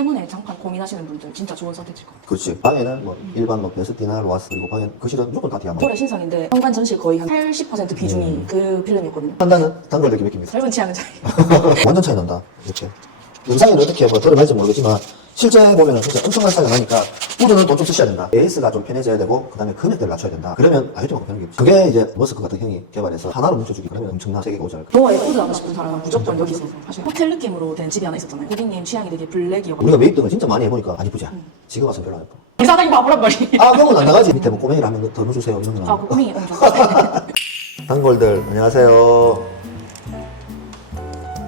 때문에 장판 고민하시는 분들 진짜 좋은 선택일 것 같아요. 그렇지. 방에는 뭐 일반 뭐 베스티나 로아스 그리고 방에 거실은 무조건 다 디아몬드. 올해 신상인데 현관 전실 거의 한 80% 비중이 그 필름이었거든요. 판단은 단골들에게 맡깁니다. 젊은 취향은 차이. 완전 차이 난다. 이렇게. 영상에는 어떻게 뭐 드러날지 모르겠지만 실제 보면은 진짜 엄청난 차이가 나니까 우드는 돈 좀 쓰셔야 된다. AS가 좀 편해져야 되고 그 다음에 금액대를 낮춰야 된다. 그러면 아이템하고 편한 게 없지. 그게 이제 머스크 같은 형이 개발해서 하나로 뭉쳐주기. 그러면 엄청난 세계가 오지 않을까. 도어에 우드 하고 싶은 사람은 무조건 여기서 사실 호텔 느낌으로 된 집이 하나 있었잖아요. 고객님 취향이 되게 블랙이었거든요. 우리가 매입 등을 진짜 많이 해보니까 안 이쁘지? 지금 와서 별로 안 예뻐. 이 사장님 바보란 말이에요. 아, 그건 안 나가지. 밑에 뭐 꼬맹이를 하면 더 넣어주세요. 이런 거. 아, 고민이 엄청. 단골들 안녕하세요.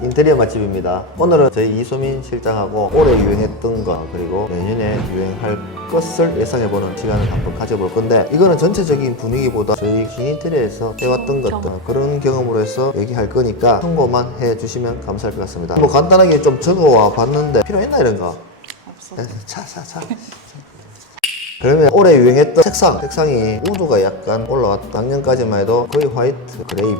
인테리어 맛집입니다. 오늘은 저희 이소민 실장하고 올해 유행했던 거 그리고 내년에 유행할 것을 예상해보는 시간을 한번 가져볼 건데, 이거는 전체적인 분위기보다 저희 인테리어에서 해왔던 것들 그런 경험으로 해서 얘기할 거니까 참고만 해주시면 감사할 것 같습니다. 뭐 간단하게 좀 적어와 봤는데 필요했나 이런 거? 없어. 자. 그러면 올해 유행했던 색상이 우드가 약간 올라왔다. 작년까지만 해도 거의 화이트, 그레이,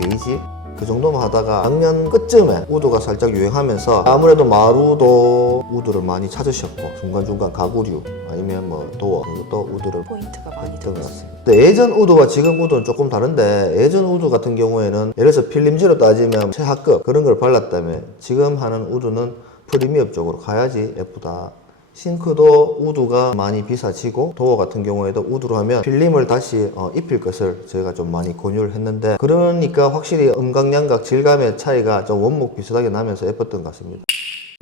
베이지 그 정도만 하다가 작년 끝쯤에 우드가 살짝 유행하면서 아무래도 마루도 우드를 많이 찾으셨고 중간중간 가구류 아니면 뭐 도어 또 우드를 포인트가 많이 했던 것 들었어요. 같습니다. 근데 예전 우드와 지금 우드는 조금 다른데, 예전 우드 같은 경우에는 예를 들어서 필름지로 따지면 최하급 그런 걸 발랐다면 지금 하는 우드는 프리미엄 쪽으로 가야지 예쁘다. 싱크도 우드가 많이 비싸지고 도어 같은 경우에도 우드로 하면 필름을 다시 입힐 것을 저희가 좀 많이 권유를 했는데, 그러니까 확실히 음각양각 질감의 차이가 좀 원목 비슷하게 나면서 예뻤던 것 같습니다.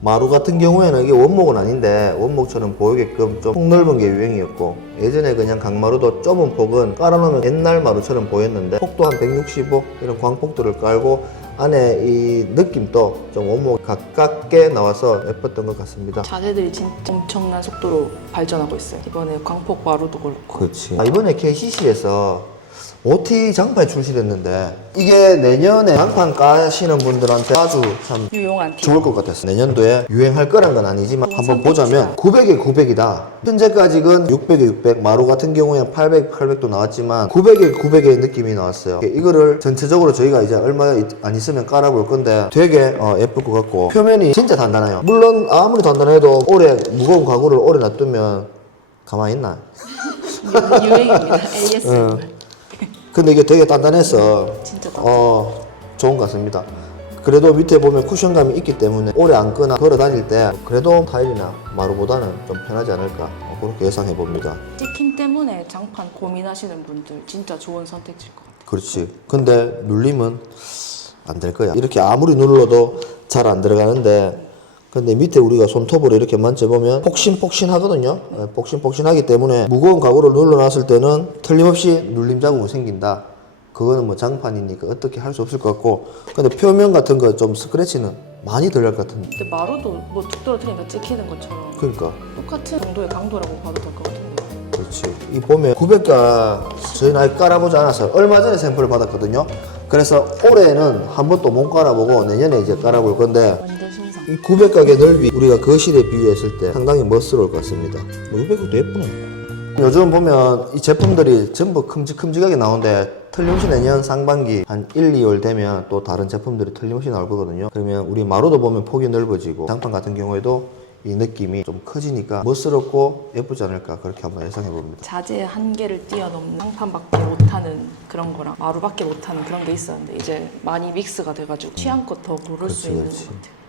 마루 같은 경우에는 이게 원목은 아닌데 원목처럼 보이게끔 좀 폭넓은 게 유행이었고, 예전에 그냥 강마루도 좁은 폭은 깔아놓으면 옛날 마루처럼 보였는데 폭도 한 165 이런 광폭들을 깔고 안에 이 느낌도 좀 원목 가깝게 나와서 예뻤던 것 같습니다. 자재들이 진짜 엄청난 속도로 발전하고 있어요. 이번에 광폭 마루도 그렇고. 그렇지. 이번에 KCC에서 OT 장판이 출시됐는데, 이게 내년에 장판 까시는 분들한테 아주 참 유용한 팁. 좋을 것 같았어. 내년도에 유행할 거란 건 아니지만 한번 보자면 900에 900이다. 현재까지는 600에 600, 마루 같은 경우에는 800, 800도 나왔지만 900에 900의 느낌이 나왔어요. 이거를 전체적으로 저희가 이제 얼마 안 있으면 깔아볼 건데 되게 예쁠 것 같고, 표면이 진짜 단단해요. 물론 아무리 단단해도 오래 무거운 가구를 오래 놔두면 가만히 있나? 유행입니다. AS. 근데 이게 되게 단단해서 진짜 좋은 것 같습니다. 그래도 밑에 보면 쿠션감이 있기 때문에 오래 앉거나 걸어 다닐 때 그래도 타일이나 마루보다는 좀 편하지 않을까 그렇게 예상해 봅니다. 찍힘 때문에 장판 고민하시는 분들 진짜 좋은 선택지일 것 같아요. 그렇지. 근데 눌림은 안 될 거야. 이렇게 아무리 눌러도 잘 안 들어가는데, 근데 밑에 우리가 손톱으로 이렇게 만져보면 폭신폭신하거든요. 폭신폭신하기 때문에 무거운 가구를 눌러놨을 때는 틀림없이 눌림 자국이 생긴다. 그거는 뭐 장판이니까 어떻게 할 수 없을 것 같고, 근데 표면 같은 거 좀 스크래치는 많이 덜 날 것 같은데. 근데 마루도 뭐 툭 떨어뜨리니까 찍히는 것처럼 그러니까. 똑같은 정도의 강도라고 봐도 될 것 같은데. 그렇지. 이 보면 900가 저희는 아직 깔아보지 않았어요. 얼마 전에 샘플을 받았거든요. 그래서 올해는 한 번도 못 깔아보고 내년에 이제 깔아볼 건데, 완전 신상. 이 900각의 넓이 우리가 거실에 비유했을 때 상당히 멋스러울 것 같습니다. 600각도 예쁘네. 요즘 보면 이 제품들이 전부 큼직큼직하게 나오는데, 틀림없이 내년 상반기 한 1, 2월 되면 또 다른 제품들이 틀림없이 나올 거거든요. 그러면 우리 마루도 보면 폭이 넓어지고 장판 같은 경우에도 이 느낌이 좀 커지니까 멋스럽고 예쁘지 않을까 그렇게 한번 예상해 봅니다. 자재의 한계를 뛰어넘는 장판밖에 못하는 그런 거랑 마루밖에 못하는 그런 게 있었는데 이제 많이 믹스가 돼가지고 취향껏 더 고를 수 있는 것 같아요.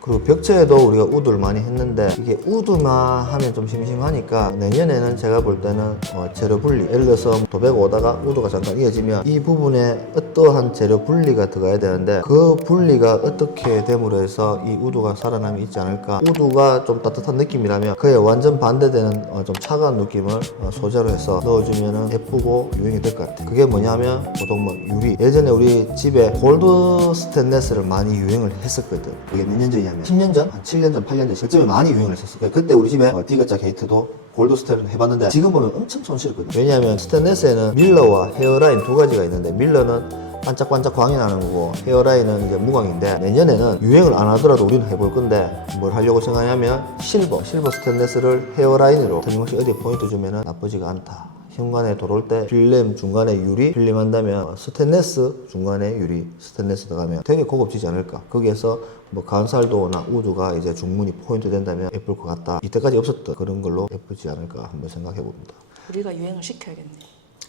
그리고 벽체에도 우리가 우드를 많이 했는데, 이게 우드만 하면 좀 심심하니까 내년에는 제가 볼 때는 재료 분리, 예를 들어서 도배가 오다가 우드가 잠깐 이어지면 이 부분에 어떠한 재료 분리가 들어가야 되는데, 그 분리가 어떻게 됨으로 해서 이 우드가 살아남이 있지 않을까. 우드가 좀 따뜻한 느낌이라면 그에 완전 반대되는 좀 차가운 느낌을 소재로 해서 넣어주면 예쁘고 유행이 될 것 같아요. 그게 뭐냐면 보통 뭐 유리, 예전에 우리 집에 골드 스테인레스를 많이 유행을 했었거든. 그게 몇 년 전이냐면 10년 전? 한 7년 전, 8년 전 실제로 많이 유행을 했었어요. 그때 우리 집에 디귿자 게이트도 골드 스테인을 해봤는데 지금 보면 엄청 손실했거든요. 왜냐하면 스테인레스에는 밀러와 헤어라인 두 가지가 있는데, 밀러는 반짝반짝 광이 나는 거고 헤어라인은 이제 무광인데, 내년에는 유행을 안 하더라도 우리는 해볼 건데 뭘 하려고 생각하냐면 실버 스테인레스를 헤어라인으로 틀림없이 어디에 포인트 주면은 나쁘지가 않다. 현관에 들어올 때 필름 중간에 유리 필름 한다면 스테인리스 중간에 유리 스테인리스 들어가면 되게 고급지지 않을까. 거기에서 뭐 간살도나 우드가 이제 중문이 포인트 된다면 예쁠 것 같다. 이때까지 없었던 그런 걸로 예쁘지 않을까 한번 생각해 봅니다. 우리가 유행을 시켜야겠네.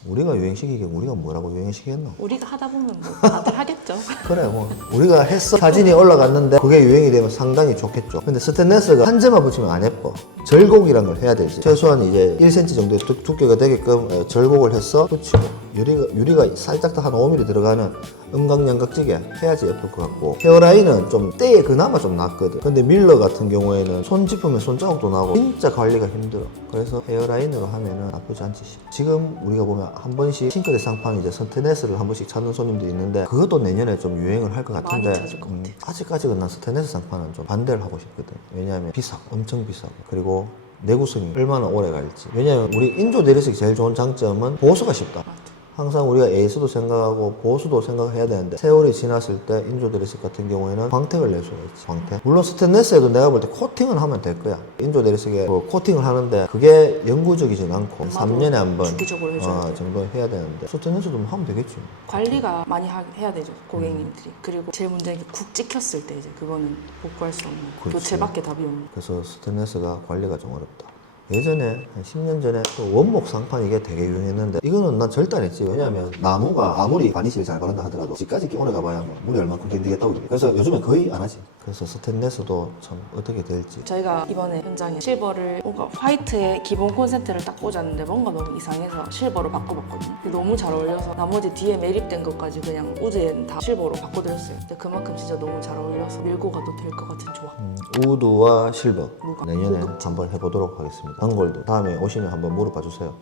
우리가 유행시키게 우리가 뭐라고 유행시키겠노? 우리가 하다 보면 뭐 다들 하겠죠. 그래 뭐 우리가 했어 사진이 올라갔는데 그게 유행이 되면 상당히 좋겠죠. 근데 스테인리스가 한 점만 붙이면 안 예뻐. 절곡이란 걸 해야 되지. 최소한 이제 1cm 정도의 두께가 되게끔 절곡을 해서 붙이고 유리가 살짝 더 한 5mm 들어가는 음각양각지게 해야지 예쁠 것 같고, 헤어라인은 좀 때에 그나마 좀 낫거든. 근데 밀러 같은 경우에는 손 짚으면 손자국도 나고 진짜 관리가 힘들어. 그래서 헤어라인으로 하면은 나쁘지 않지. 지금 우리가 보면 한 번씩 싱크대 상판 이제 스테인리스를 한 번씩 찾는 손님들이 있는데 그것도 내년에 좀 유행을 할 것 같은데 많이 찾을 것 같아. 아직까지는 난 스테인리스 상판은 좀 반대를 하고 싶거든. 왜냐하면 엄청 비싸고, 그리고 내구성이 얼마나 오래 갈지. 왜냐하면 우리 인조 내리석이 제일 좋은 장점은 보수가 쉽다. 항상 우리가 AS도 생각하고 보수도 생각해야 되는데 세월이 지났을 때 인조 내리석 같은 경우에는 광택을 낼 수가 있지. 광택. 물론 스테인리스에도 내가 볼 때 코팅을 하면 될 거야. 인조 내리석에 코팅을 하는데 그게 영구적이진 않고 3년에 한 번 주기적으로 해줘야 돼. 정도 해야 되는데 스테인리스도 뭐 하면 되겠지. 관리가 많이 해야 되죠, 고객님들이. 그리고 제일 문제는 쿡 찍혔을 때 이제 그거는 복구할 수 없는 그렇지. 교체밖에 답이 없는. 그래서 스테인리스가 관리가 좀 어렵다. 예전에 한 10년 전에 또 원목 상판 이게 되게 유행했는데 이거는 난 절대 안 했지. 왜냐하면 나무가 아무리 바니쉬를 잘 바른다 하더라도 집까지 오래 가봐야 뭐 물이 얼마큼 견디겠다고 그래. 그래서 요즘엔 거의 안 하지. 그래서 스테인리스도 참 어떻게 될지. 저희가 이번에 현장에 실버를 뭔가 화이트의 기본 콘센트를 딱 꽂았는데 뭔가 너무 이상해서 실버로 바꿔봤거든요. 근데 너무 잘 어울려서 나머지 뒤에 매립된 것까지 그냥 우드엔 다 실버로 바꿔드렸어요. 근데 그만큼 진짜 너무 잘 어울려서 밀고 가도 될 것 같은 조합. 우드와 실버 뭐가? 내년에 고급지. 한번 해보도록 하겠습니다. 단골도 다음에 오시면 한번 물어봐 주세요.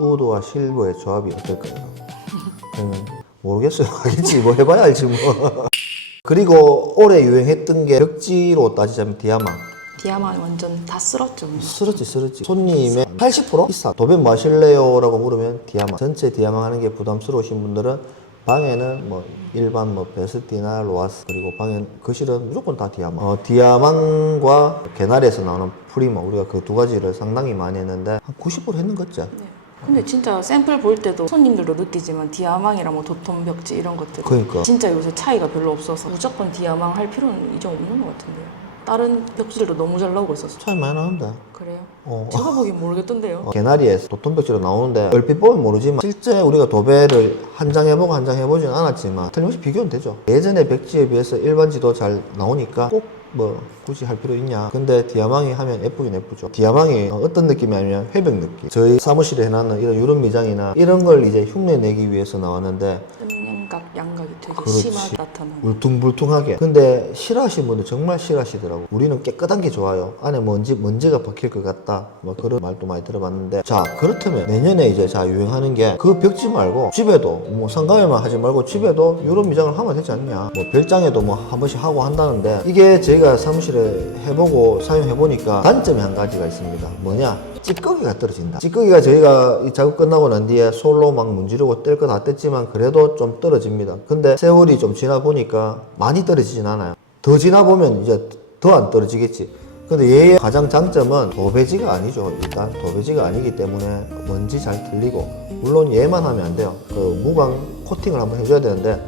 우드와 실버의 조합이 어떨까요? 저는 모르겠어요. 알겠지. 뭐 해봐야 알지 뭐. 그리고 올해 유행했던 게 벽지로 따지자면 디아마. 디아마 완전 다 쓸었죠. 그냥. 쓰러지. 손님의 80% 이상 도배 뭐 하실래요? 라고 물으면 디아마. 전체 디아마 하는 게 부담스러우신 분들은 방에는 뭐 일반 뭐 베스티나 로아스, 그리고 방엔 거실은 무조건 다 디아마. 디아망과 개나리에서 나오는 프리머, 우리가 그 두 가지를 상당히 많이 했는데 한 90% 했는 것 같지? 네. 근데 진짜 샘플 볼 때도 손님들도 느끼지만 디아망이랑 뭐 도톰 벽지 이런 것들 그러니까 진짜 요새 차이가 별로 없어서 무조건 디아망 할 필요는 이제 없는 것 같은데요. 다른 벽지들도 너무 잘 나오고 있었어. 차이 많이 나는데. 그래요? 어. 제가 보기엔 모르겠던데요. 개나리에서 도톰벽지로 나오는데 얼핏 보면 모르지만 실제 우리가 도배를 한 장 해보고 한 장 해보진 않았지만 틀림없이 비교는 되죠. 예전의 벽지에 비해서 일반지도 잘 나오니까 꼭 뭐 굳이 할 필요 있냐. 근데 디아망이 하면 예쁘긴 예쁘죠. 디아망이 어떤 느낌이냐면 회벽 느낌. 저희 사무실에 해놨는 이런 유름 미장이나 이런 걸 이제 흉내 내기 위해서 나왔는데 양각이 되게 그렇지. 심하게 나타나는. 울퉁불퉁하게. 근데 싫어하시는 분들 정말 싫어하시더라고. 우리는 깨끗한 게 좋아요. 안에 먼지가 박힐 것 같다, 뭐 그런 말도 많이 들어봤는데, 자 그렇다면 내년에 이제 유행하는 게 그 벽지 말고 집에도 뭐 상가에만 하지 말고 집에도 이런 미장을 하면 되지 않냐. 뭐 별장에도 뭐 한 번씩 하고 한다는데, 이게 저희가 사무실에 해보고 사용해보니까 단점이 한 가지가 있습니다. 뭐냐? 찌꺼기가 떨어진다. 찌꺼기가 저희가 이 작업 끝나고 난 뒤에 솔로 막 문지르고 뗄 거 다 뗐지만 그래도 좀 떨어집니다. 근데 세월이 좀 지나 보니까 많이 떨어지진 않아요. 더 지나 보면 이제 더 안 떨어지겠지. 근데 얘의 가장 장점은 도배지가 아니죠. 일단 도배지가 아니기 때문에 먼지 잘 들리고, 물론 얘만 하면 안 돼요. 그 무광 코팅을 한번 해줘야 되는데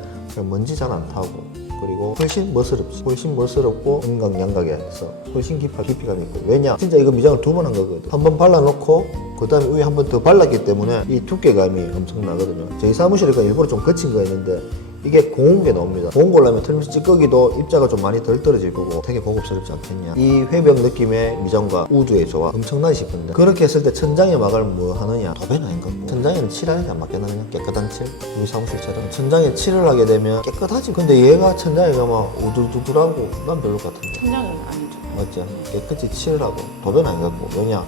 먼지 잘 안 타고, 그리고 훨씬 멋스럽고 음각양각해서 훨씬 깊이감이 있고. 왜냐? 진짜 이거 미장을 2번 한 거거든. 한 번 발라놓고 그 다음에 위에 한 번 더 발랐기 때문에 이 두께감이 엄청나거든요. 저희 사무실에 일부러 좀 거친 거 했는데 이게 고운 게 나옵니다. 고운 걸로 하면 틀림없이 찌꺼기도 입자가 좀 많이 덜 떨어질 거고 되게 고급스럽지 않겠냐. 이 회벽 느낌의 미장과 우드의 조합 엄청나게 싶은데, 그렇게 했을 때 천장에 막을 뭐 하느냐? 도배는 아닌 것 같고. 천장에는 칠하느냐 안 맞겠느냐? 깨끗한 칠? 우리 사무실처럼 천장에 칠을 하게 되면 깨끗하지. 근데 얘가 천장에 가면 우둘두둘하고 난 별로 같은데. 천장은 아니죠. 맞지? 깨끗이 칠을 하고 도배는 아닌 것 같고. 왜냐?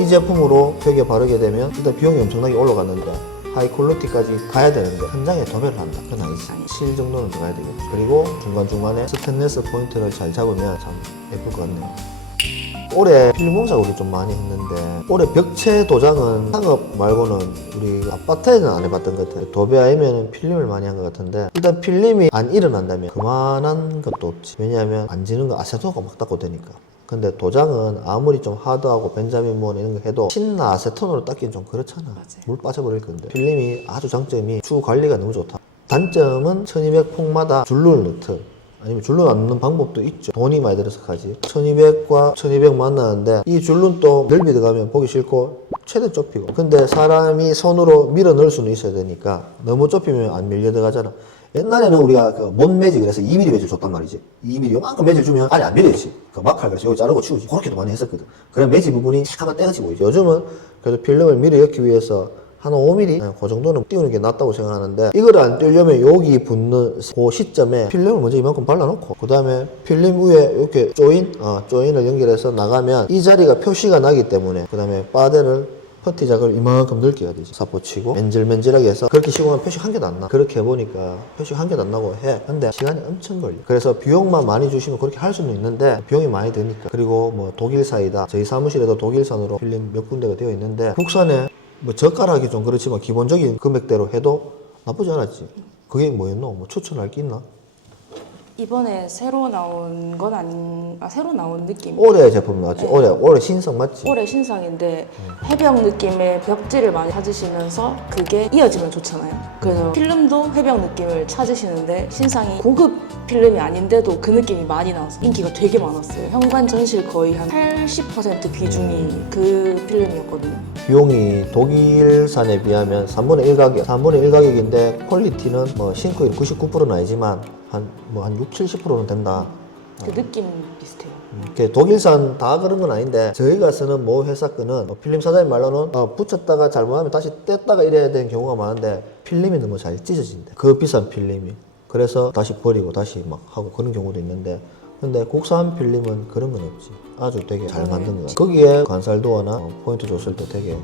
이 제품으로 벽에 바르게 되면 일단 비용이 엄청나게 올라갔는데 하이 퀄리티까지 가야 되는데 천장에 도배를 한다. 그건 아니지. 실 정도는 들어가야 되겠죠. 그리고 중간중간에 스테인리스 포인트를 잘 잡으면 참 예쁠 것 같네요. 올해 필름 공사 우리 좀 많이 했는데, 올해 벽체 도장은 상업 말고는 우리 아파트에는 안 해봤던 것 같아요. 도배 아니면 필름을 많이 한 것 같은데, 일단 필름이 안 일어난다면 그만한 것도 없지. 왜냐하면 안 지는 거 아세토가 막 닦고 되니까. 근데 도장은 아무리 좀 하드하고 벤자민 몬 이런 거 해도 신나 아세톤으로 닦기는 좀 그렇잖아. 맞아요. 물 빠져버릴 건데. 필름이 아주 장점이 추후 관리가 너무 좋다. 단점은 1200폭마다 줄눈을 넣든 아니면 줄눈 안 넣는 방법도 있죠. 돈이 많이 들어서 가지. 1200과 1200 만나는데 이 줄눈도 넓이 들어가면 보기 싫고 최대 좁히고. 근데 사람이 손으로 밀어 넣을 수는 있어야 되니까 너무 좁히면 안 밀려 들어가잖아. 옛날에는 우리가 그 못 매직 그래서 2mm 매질 줬단 말이지. 2mm 요만큼 매질 주면 아니 안 밀려지. 그 막칼 그래서 여기 자르고 치우지. 그렇게도 많이 했었거든. 그래 매질 부분이 잠깐만 떼어지고 보이죠. 요즘은 그래도 필름을 밀어 엮기 위해서 한 5mm? 그 정도는 띄우는 게 낫다고 생각하는데 이걸 안 띄우려면 여기 붙는 그 시점에 필름을 먼저 이만큼 발라놓고 그 다음에 필름 위에 이렇게 조인을 연결해서 나가면 이 자리가 표시가 나기 때문에 그 다음에 바데를 퍼티작을 이만큼 넓게 해야 되지. 사포 치고 맨질맨질하게 해서 그렇게 시공하면 표시 한 개도 안 나. 그렇게 해보니까 표시 한 개도 안 나고 해. 근데 시간이 엄청 걸려. 그래서 비용만 많이 주시면 그렇게 할 수는 있는데 비용이 많이 드니까. 그리고 뭐 독일사이다. 저희 사무실에도 독일산으로 필름 몇 군데가 되어 있는데 국산에 뭐 저가락이 좀 그렇지만 기본적인 금액대로 해도 나쁘지 않았지. 그게 뭐였노? 뭐 추천할 게 있나? 이번에 새로 나온 건 새로 나온 느낌. 올해 제품 나왔지? 네. 올해 신상 맞지? 올해 신상인데 해병 느낌의 벽지를 많이 찾으시면서 그게 이어지면 좋잖아요. 그래서 필름도 해병 느낌을 찾으시는데 신상이 고급 필름이 아닌데도 그 느낌이 많이 나와서 인기가 되게 많았어요. 현관 전실 거의 한 80% 비중이 그 필름이었거든요. 비용이 독일산에 비하면 3분의 1 가격, 3분의 1 가격인데 퀄리티는 뭐 신고일 99%는 아니지만 한 6, 70%는 된다. 그 느낌 비슷해요. 독일산 다 그런 건 아닌데 저희가 쓰는 모 회사 거는 필름 사장님 말로는 붙였다가 잘못하면 다시 뗐다가 이래야 되는 경우가 많은데 필름이 너무 잘 찢어진대. 그 비싼 필름이. 그래서 다시 버리고 다시 막 하고 그런 경우도 있는데 근데 국산 필름은 그런 건 없지. 아주 되게 잘 만든 거 같아. 거기에 관살도어나 포인트 줬을 때 되게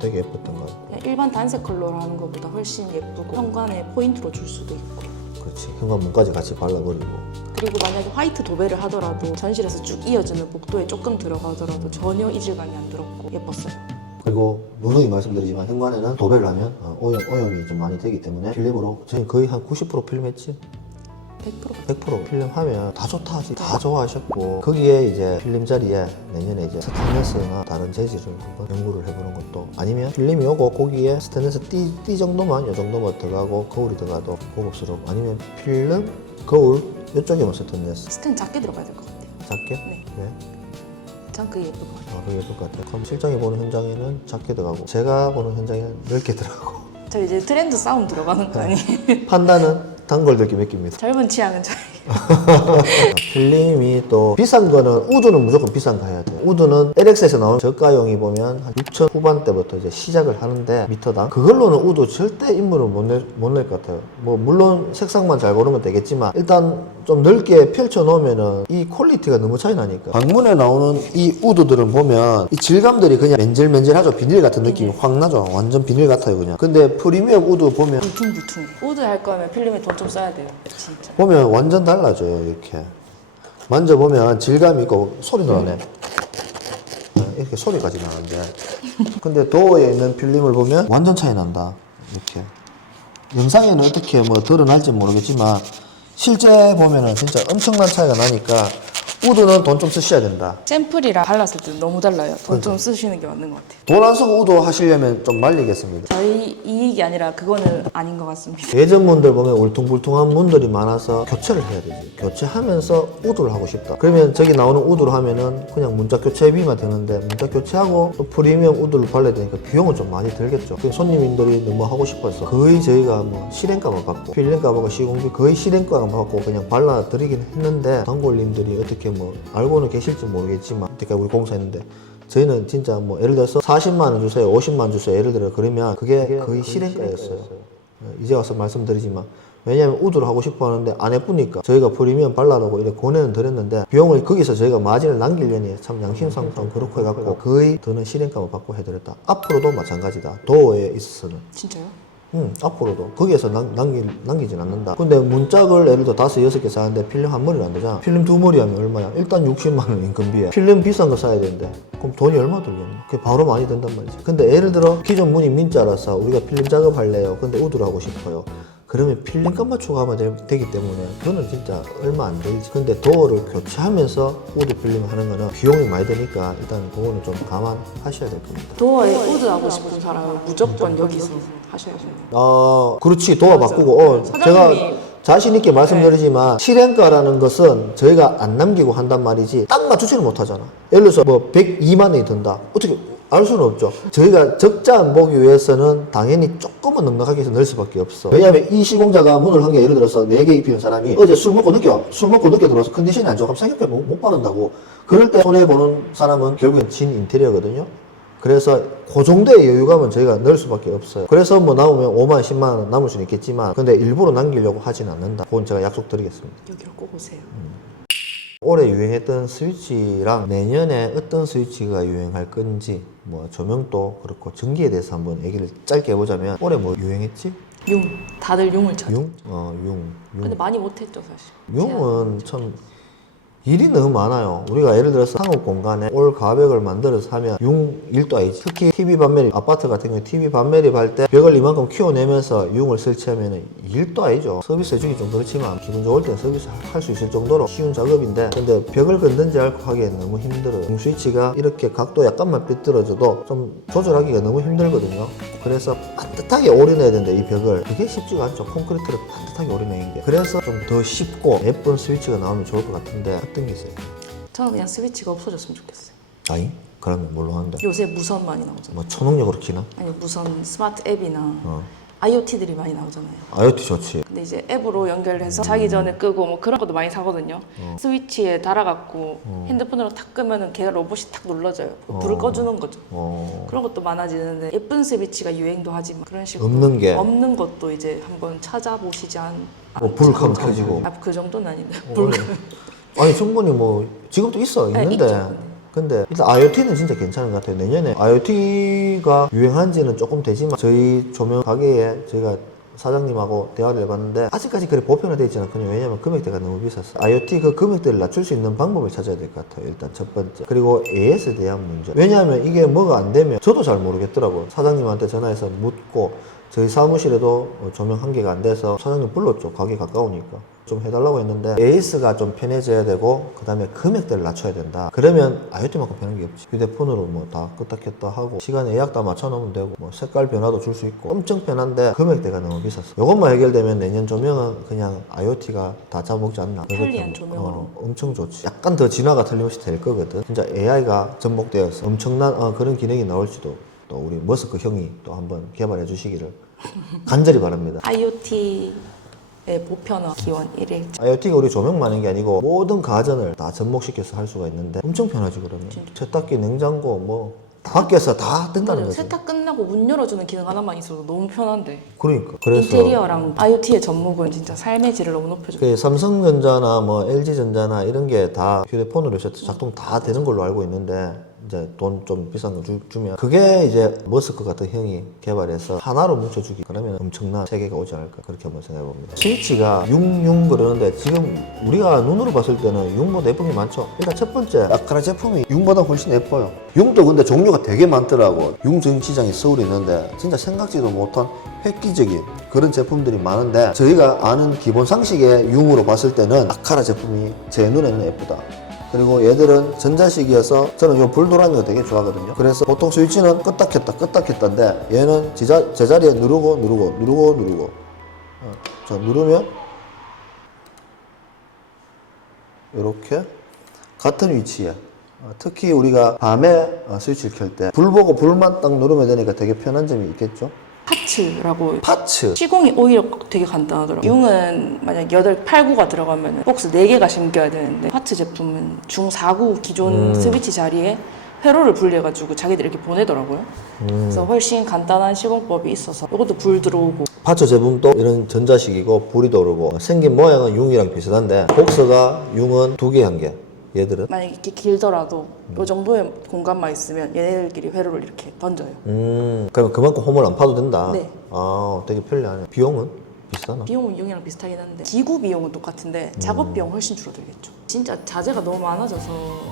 되게 예뻤던 거 같고. 그냥 일반 단색 컬러로 하는 것보다 훨씬 예쁘고 현관에 포인트로 줄 수도 있고. 그렇지. 현관문까지 같이 발라버리고. 그리고 만약에 화이트 도배를 하더라도 전실에서 쭉 이어지는 복도에 조금 들어가더라도 전혀 이질감이 안 들었고 예뻤어요. 그리고 누누이 말씀드리지만 현관에는 도배를 하면 오염이 좀 많이 되기 때문에 필름으로 저희 거의 한 90% 필름했지. 100% 필름 하면 다 좋다 하지. 다 좋아하셨고 거기에 이제 필름 자리에 내년에 이제 스테인리스나 다른 재질을 한번 연구를 해보는 것도 아니면 필름이 오고 거기에 스테인리스 띠 정도만 요 정도만 들어가고 거울이 들어가도 고급스럽고 아니면 필름 거울 이쪽에만 스테인리스 스텐 작게 들어가야 될 것 같아요. 작게? 네. 네. 전 그게 예쁠 것 같아요. 그게 예쁠 것 같아요. 그럼 실장이 보는 현장에는 작게 들어가고 제가 보는 현장에는 넓게 들어가고 저 이제 트렌드 싸움 들어가는 거 아니에요? 판단은 단골들끼리 맡깁니다. 젊은 취향은 저희. 필름이 또 비싼 거는 우드는 무조건 비싼 거 해야 돼요. 우드는 LX에서 나오는 저가용이 보면 한 6천 후반대부터 이제 시작을 하는데 미터당 그걸로는 우드 절대 인물을 못 낼 것 같아요. 뭐 물론 색상만 잘 고르면 되겠지만 일단 좀 넓게 펼쳐 놓으면은 이 퀄리티가 너무 차이 나니까. 방문에 나오는 이 우드들은 보면 이 질감들이 그냥 맨질맨질하죠. 비닐 같은 느낌이 확 나죠. 완전 비닐 같아요 그냥. 근데 프리미엄 우드 보면 울퉁불퉁해. 우드 할 거면 필름에 돈 좀 써야 돼요. 진짜. 보면 완전 달라져요. 이렇게 만져보면 질감이 있고 소리도 나네. 이렇게 소리까지 나는데 근데 도어에 있는 필름을 보면 완전 차이 난다. 이렇게 영상에는 어떻게 뭐 드러날지 모르겠지만 실제 보면은 진짜 엄청난 차이가 나니까 우드는 돈 좀 쓰셔야 된다. 샘플이랑 발랐을 때 너무 달라요. 돈 좀 쓰시는 게 맞는 것 같아요. 돈 안 쓰고 우드 하시려면 좀 말리겠습니다. 저희 이익이 아니라 그거는 아닌 것 같습니다. 예전 문들 보면 울퉁불퉁한 문들이 많아서 교체를 해야 되지. 교체하면서 우드를 하고 싶다. 그러면 저기 나오는 우드를 하면은 그냥 문짝 교체비만 드는데 문짝 교체하고 또 프리미엄 우드를 발라야 되니까 비용은 좀 많이 들겠죠. 그 손님들이 너무 하고 싶어서 거의 저희가 뭐 실행가만 받고 필름값하고 시공비 거의 실행가만 받고 그냥 발라드리긴 했는데 단골님들이 어떻게 뭐 알고는 계실지 모르겠지만 그때까지 우리 공사했는데 저희는 진짜 뭐 예를 들어서 40만 원 주세요 50만 원 주세요 예를 들어 그러면 그게 거의 실행가였어요. 이제 와서 말씀드리지만 왜냐하면 우드를 하고 싶어 하는데 안 예쁘니까 저희가 프리미엄 발라놓고 이렇게 권해는 드렸는데 비용을 거기서 저희가 마진을 남기려니 참 양심상좀 그렇고 해갖고 거의 드는 실행값을 받고 해드렸다. 앞으로도 마찬가지다. 도어에 있어서는. 진짜요? 앞으로도 거기에서 남기진 않는다. 근데 문짝을 예를 들어 5, 6개 사는데 필름 한 머리는 안 되잖아. 필름 2머리 하면 얼마야? 일단 60만 원 인건비에 필름 비싼 거 사야 되는데 그럼 돈이 얼마 들겠냐? 그게 바로 많이 든단 말이지. 근데 예를 들어 기존 문이 민자라서 우리가 필름 작업할래요. 근데 우드를 하고 싶어요. 그러면 필름값만 추가하면 되기 때문에 그거는 진짜 얼마 안 들지. 근데 도어를 교체하면서 우드 필름 하는 거는 비용이 많이 드니까 일단 그거는 좀 감안하셔야 될 겁니다. 도어에 우드 하고 싶은 사람은 무조건 여기서 하셔야 돼요. 그렇지. 도어 바꾸고 제가 자신 있게 말씀드리지만 실행가라는 것은 저희가 안 남기고 한단 말이지 딱 맞추지는 못하잖아. 예를 들어서 뭐 102만 원이 든다. 어떻게 알 수는 없죠. 저희가 적자 안 보기 위해서는 당연히 조금은 넉넉하게 해서 넣을 수밖에 없어. 왜냐하면 이 시공자가 문을 한 개 예를 들어서 4개 입히는 사람이 어제 술 먹고 늦게 들어와서 컨디션이 안 좋으면 생각해 못 바른다고. 그럴 때 손해보는 사람은 결국엔 진 인테리어거든요. 그래서 그 정도의 여유감은 저희가 넣을 수밖에 없어요. 그래서 뭐 나오면 5만 10만 원 남을 수는 있겠지만 근데 일부러 남기려고 하진 않는다. 그건 제가 약속드리겠습니다. 여기로 꼭 오세요. 올해 유행했던 스위치랑 내년에 어떤 스위치가 유행할 건지 뭐 조명도 그렇고 전기에 대해서 한번 얘기를 짧게 해보자면 올해 뭐 유행했지? 융. 다들 융을 찾아. 융? 근데 많이 못했죠 사실. 융은 참 일이 너무 많아요. 우리가 예를 들어서 상업 공간에 올 가벽을 만들어서 하면 융 일도 아니지. 특히 TV 반매립, 아파트 같은 경우에 TV 반매립 할 때 벽을 이만큼 키워내면서 융을 설치하면 일도 아니죠. 서비스 해주기 좀 그렇지만 기분 좋을 땐 서비스 할 수 있을 정도로 쉬운 작업인데 근데 벽을 건든지 앓고 하기엔 너무 힘들어요. 융 스위치가 이렇게 각도 약간만 삐뚤어져도 좀 조절하기가 너무 힘들거든요. 그래서 반듯하게 올인해야 되는데 이 벽을 그게 쉽지가 않죠. 콘크리트를 반듯하게 올인하는 게. 그래서 좀 더 쉽고 예쁜 스위치가 나오면 좋을 것 같은데 어떤 게 있어요? 저는 그냥 스위치가 없어졌으면 좋겠어요. 아니? 그러면 뭘로 하는데? 요새 무선 많이 나오잖아요. 뭐 초능력으로 키나? 아니 무선 스마트 앱이나 IoT들이 많이 나오잖아요. IoT 좋지. 근데 이제 앱으로 연결해서 자기 전에 끄고 뭐 그런 것도 많이 사거든요. 스위치에 달아갖고 핸드폰으로 탁 끄면은 걔가 로봇이 탁 눌러져요. 불을 꺼주는 거죠. 그런 것도 많아지는데 예쁜 스위치가 유행도 하지만 그런 식으로 없는 것도 이제 한번 찾아보시지 뭐 불을 켜면 켜지고. 그 정도는 아닌데 불 아니 충분히 뭐 지금도 있는데 있죠. 근데 일단 IoT는 진짜 괜찮은 것 같아요. 내년에 IoT가 유행한 지는 조금 되지만 저희 조명 가게에 저희가 사장님하고 대화를 해봤는데 아직까지 그래 보편화되어 있지 않거든요. 왜냐면 금액대가 너무 비쌌어. IoT 그 금액대를 낮출 수 있는 방법을 찾아야 될 것 같아요. 일단 첫 번째. 그리고 AS에 대한 문제. 왜냐하면 이게 뭐가 안 되면 저도 잘 모르겠더라고요. 사장님한테 전화해서 묻고 저희 사무실에도 조명 한 개가 안 돼서 사장님 불렀죠. 가게 가까우니까. 좀 해달라고 했는데 AS가 좀 편해져야 되고 그 다음에 금액대를 낮춰야 된다. 그러면 IoT만큼 편한 게 없지. 휴대폰으로 뭐 다 껐다 켰다 하고 시간에 예약 다 맞춰놓으면 되고 뭐 색깔 변화도 줄 수 있고 엄청 편한데 금액대가 너무 비쌌어. 요것만 해결되면 내년 조명은 그냥 IoT가 다 잡아먹지 않나. 편리한 조명으로 엄청 좋지. 약간 더 진화가 틀림없이 될 거거든. 진짜 AI가 접목되어서 엄청난 그런 기능이 나올지도 또 우리 머스크 형이 또 한번 개발해 주시기를 간절히 바랍니다. IoT 보편화 기원 1일. IoT가 우리 조명만 하는 게 아니고 모든 가전을 다 접목시켜서 할 수가 있는데 엄청 편하지 그러면. 세탁기, 냉장고 뭐 밖에서 다 뜬다는 거지. 세탁 끝나고 문 열어주는 기능 하나만 있어도 너무 편한데. 그러니까. 그래서 인테리어랑 IoT의 접목은 진짜 삶의 질을 너무 높여줘. 그 삼성전자나 뭐 LG전자나 이런 게 다 휴대폰으로 작동 다 되는 걸로 알고 있는데 이제 돈 좀 비싼 거 주면 그게 이제 머스크 같은 형이 개발해서 하나로 뭉쳐주기 그러면 엄청난 세계가 오지 않을까 그렇게 한번 생각해 봅니다. 스위치가 융융 그러는데 지금 우리가 눈으로 봤을 때는 융보다 예쁜 게 많죠. 일단 첫 번째 아까라 제품이 융보다 훨씬 예뻐요. 융도 근데 종류가 되게 많더라고. 융 전시장이 서울에 있는데 진짜 생각지도 못한 획기적인 그런 제품들이 많은데 저희가 아는 기본 상식의 융으로 봤을 때는 아카라 제품이 제 눈에는 예쁘다. 그리고 얘들은 전자식이어서 저는 요 불도라미가 되게 좋아하거든요. 그래서 보통 스위치는 껐다 켰다인데 얘는 제자리에 누르고 자 누르면 이렇게 같은 위치에 특히 우리가 밤에 스위치를 켤 때 불 보고 불만 딱 누르면 되니까 되게 편한 점이 있겠죠. 파츠 시공이 오히려 되게 간단하더라고요. 융은 만약 8, 9가 들어가면 박스 4개가 심겨야 되는데 파츠 제품은 중 4구 기존 스위치 자리에 회로를 분리해가지고 자기들이 이렇게 보내더라고요. 그래서 훨씬 간단한 시공법이 있어서 이것도 불 들어오고. 파츠 제품도 이런 전자식이고 불이 들어오고 생긴 모양은 융이랑 비슷한데 복서가 융은 2개 한 개. 얘들은? 만약 이렇게 길더라도 이 정도의 공간만 있으면 얘네들끼리 회로를 이렇게 던져요. 그럼 그만큼 홈을 안 파도 된다? 네. 되게 편리하네. 비용은? 비싸? 비싸나? 비용은 이용이랑 비슷하긴 한데 기구 비용은 똑같은데 작업 비용 훨씬 줄어들겠죠. 진짜 자재가 너무 많아져서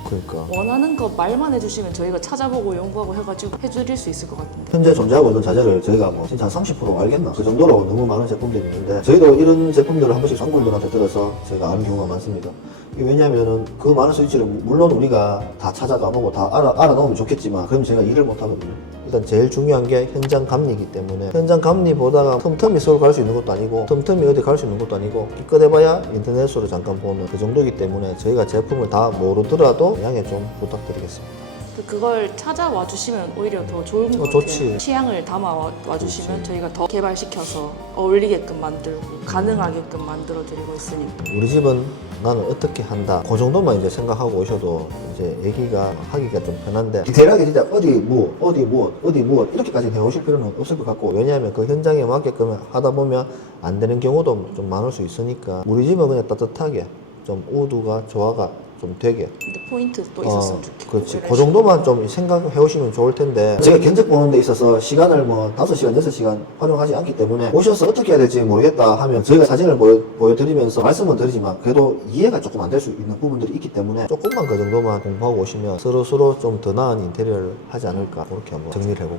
그러니까 원하는 거 말만 해주시면 저희가 찾아보고 연구하고 해가지고 해드릴 수 있을 것 같은데. 현재 존재하고 있는 자재를 저희가 뭐 진짜 한 30% 알겠나? 그 정도로 너무 많은 제품들이 있는데 저희도 이런 제품들을 한 번씩 상품들한테 들어서 저희가 아는 경우가 많습니다. 이게 왜냐면은 그 많은 스위치를 물론 우리가 다 찾아가보고 다 알아놓으면 좋겠지만 그럼 제가 일을 못 하거든요. 일단 제일 중요한 게 현장 감리이기 때문에 현장 감리보다가 틈틈이 서울 갈 수 있는 것도 아니고 틈틈이 어디 갈 수 있는 것도 아니고 기껏해봐야 인터넷으로 잠깐 보는 그 정도이기 때문에 저희가 제품을 다 모르더라도 양해 좀 부탁드리겠습니다. 그걸 찾아와 주시면 오히려 더 좋은 것 같아요. 좋지. 취향을 담아 와 주시면 그렇지. 저희가 더 개발시켜서 어울리게끔 만들고 가능하게끔 만들어 드리고 있으니까. 우리 집은 나는 어떻게 한다 그 정도만 이제 생각하고 오셔도 이제 얘기가 하기가 좀 편한데 디테일하게 진짜 어디 무엇 이렇게까지 해오실 필요는 없을 것 같고 왜냐하면 그 현장에 맞게끔 하다 보면 안 되는 경우도 좀 많을 수 있으니까 우리 집은 그냥 따뜻하게 좀 우드가 조화가 좀 되게 근데 포인트 또 있었으면 좋겠고. 그렇지. 그 정도만 좀 생각해 오시면 좋을 텐데 제가 견적 보는 데 있어서 시간을 뭐 5시간, 6시간 활용하지 않기 때문에 오셔서 어떻게 해야 될지 모르겠다 하면 저희가 사진을 보여드리면서 말씀은 드리지만 그래도 이해가 조금 안 될 수 있는 부분들이 있기 때문에 조금만 그 정도만 공부하고 오시면 서로 좀 더 나은 인테리어를 하지 않을까 그렇게 한번 정리를 해보고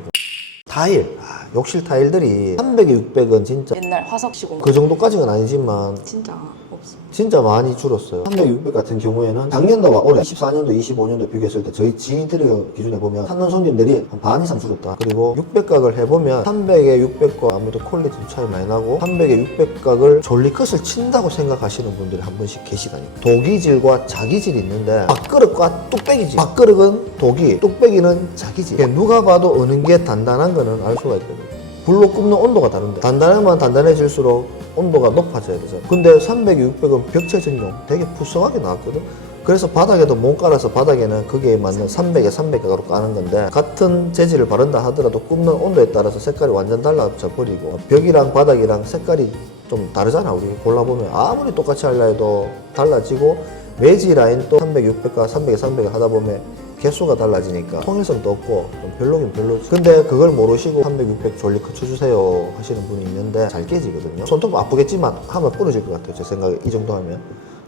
타일, 욕실 타일들이 300에 600은 진짜 옛날 화석 시공 그 정도까지는 아니지만 진짜 없어. 진짜 많이 줄었어요. 300, 600 같은 경우에는 작년도와 올해 14년도, 25년도 비교했을 때 저희 지인들의 기준에 보면 찾는 손님들이 한 반 이상 줄었다. 그리고 600각을 해보면 300에 600과 아무래도 퀄리티도 차이 많이 나고 300에 600각을 졸리컷을 친다고 생각하시는 분들이 한 번씩 계시다니까. 도기질과 자기질이 있는데 밥그릇과 뚝배기질. 밥그릇은 도기, 뚝배기는 자기질. 누가 봐도 어느 게 단단한 거는 알 수가 있거든요. 불로 굽는 온도가 다른데 단단하면 단단해질수록 온도가 높아져야 되잖아. 근데 300, 600은 벽체 전용 되게 푸성하게 나왔거든. 그래서 바닥에도 못 깔아서 바닥에는 거기에 맞는 300에 300가로 까는 건데 같은 재질을 바른다 하더라도 굽는 온도에 따라서 색깔이 완전 달라져 버리고 벽이랑 바닥이랑 색깔이 좀 다르잖아. 우리 골라보면 아무리 똑같이 하려 해도 달라지고 매지 라인도 300, 600과 300에 300을 하다 보면 개수가 달라지니까 통일성도 없고 좀 별로긴 별로지. 근데 그걸 모르시고 300, 600 졸리컷 쳐주세요 하시는 분이 있는데 잘 깨지거든요. 손톱 아프겠지만 하면 부러질 것 같아요. 제 생각에 이 정도 하면.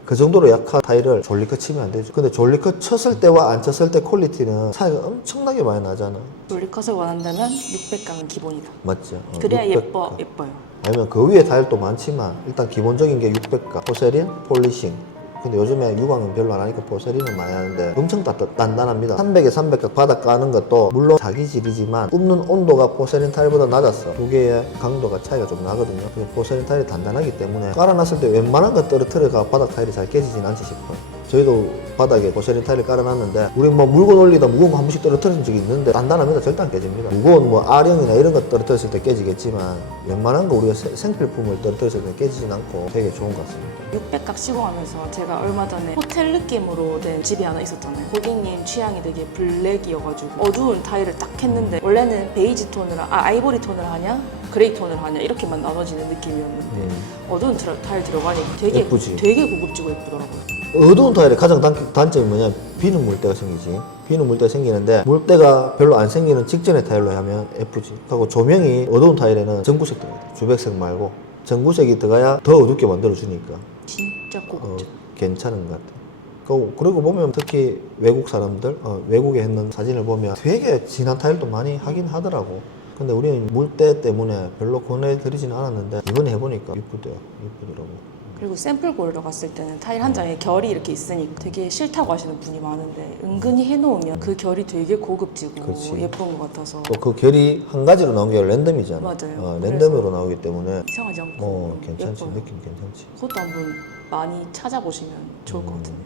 그 정도로 약한 타일을 졸리컷 치면 안 되죠. 근데 졸리컷 쳤을 때와 안 쳤을 때 퀄리티는 차이가 엄청나게 많이 나잖아. 졸리컷을 원한다면 600강은 기본이다. 맞죠? 그래야 600가. 예뻐요. 아니면 그 위에 타일도 많지만 일단 기본적인 게 600가 포세린, 폴리싱. 근데 요즘에 유광은 별로 안 하니까 포세린은 많이 하는데 엄청 단단합니다. 300에 300각 바닥 까는 것도 물론 자기질이지만 굽는 온도가 포세린 타일보다 낮았어. 두 개의 강도가 차이가 좀 나거든요. 포세린 타일이 단단하기 때문에 깔아놨을 때 웬만한 거 떨어뜨려가 바닥 타일이 잘 깨지진 않지 싶어요. 저희도 바닥에 포세린 타일을 깔아놨는데 우리 뭐 물건 올리다 무거운 거 한 번씩 떨어뜨린 적이 있는데 단단합니다. 절대 안 깨집니다. 무거운 뭐 R형이나 이런 거 떨어뜨렸을 때 깨지겠지만 웬만한 거 우리가 생필품을 떨어뜨렸을 때 깨지진 않고 되게 좋은 것 같습니다. 600각 시공하면서 제가 얼마 전에 호텔 느낌으로 된 집이 하나 있었잖아요. 고객님 취향이 되게 블랙이어가지고 어두운 타일을 딱 했는데 원래는 베이지 톤을 아이보리 톤을 하냐 그레이 톤을 하냐 이렇게만 나눠지는 느낌이었는데 어두운 타일 들어가니까 되게 예쁘지? 되게 고급지고 예쁘더라고요. 어두운 타일의 가장 단점이 뭐냐? 비누 물때가 생기지. 비누 물때가 생기는데 물때가 별로 안 생기는 직전의 타일로 하면 예쁘지. 하고 조명이 어두운 타일에는 전구색 들어가야 돼. 주백색 말고 전구색이 들어가야 더 어둡게 만들어주니까 진짜 고급져. 괜찮은 것 같아. 그리고 보면 특히 외국 사람들, 외국에 했는 사진을 보면 되게 진한 타일도 많이 하긴 하더라고. 근데 우리는 물때 때문에 별로 권해드리지는 않았는데 이번에 해보니까 이쁘더라고. 그리고 샘플 보러 갔을 때는 타일 한 장에 결이 이렇게 있으니까 되게 싫다고 하시는 분이 많은데 은근히 해놓으면 그 결이 되게 고급지고 그치. 예쁜 것 같아서 또 그 결이 한 가지로 나온 게 랜덤이잖아. 맞아요. 랜덤으로 나오기 때문에 이상하지 않고 괜찮지. 예뻐요. 느낌 괜찮지. 그것도 한번 많이 찾아보시면 좋을 것 같은데.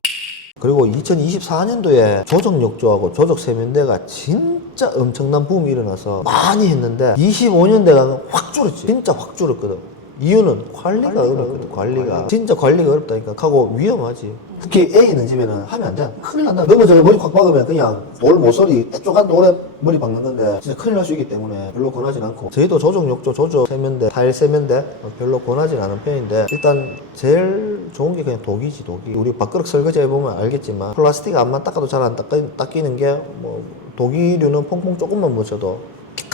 그리고 2024년도에 조적 욕조하고 조적 세면대가 진짜 엄청난 붐이 일어나서 많이 했는데 25년대가 확 줄었지. 진짜 확 줄었거든. 이유는 관리가 어렵거든. 관리가 진짜 관리가 어렵다니까. 하고 위험하지. 특히 애 있는 집에는 하면 안 돼. 큰일 난다. 넘어져서 머리 콱 박으면 그냥 돌 모서리 떼쪽한 돌에 머리 박는 건데 진짜 큰일 날 수 있기 때문에 별로 권하진 않고 저희도 조적 욕조, 조적 세면대, 타일 세면대 별로 권하진 않은 편인데 일단 제일 좋은 게 그냥 독이지. 독이. 우리 밥그릇 설거지 해보면 알겠지만 플라스틱 앞만 닦아도 잘 안 닦이는 게 뭐 독이류는 퐁퐁 조금만 묻혀도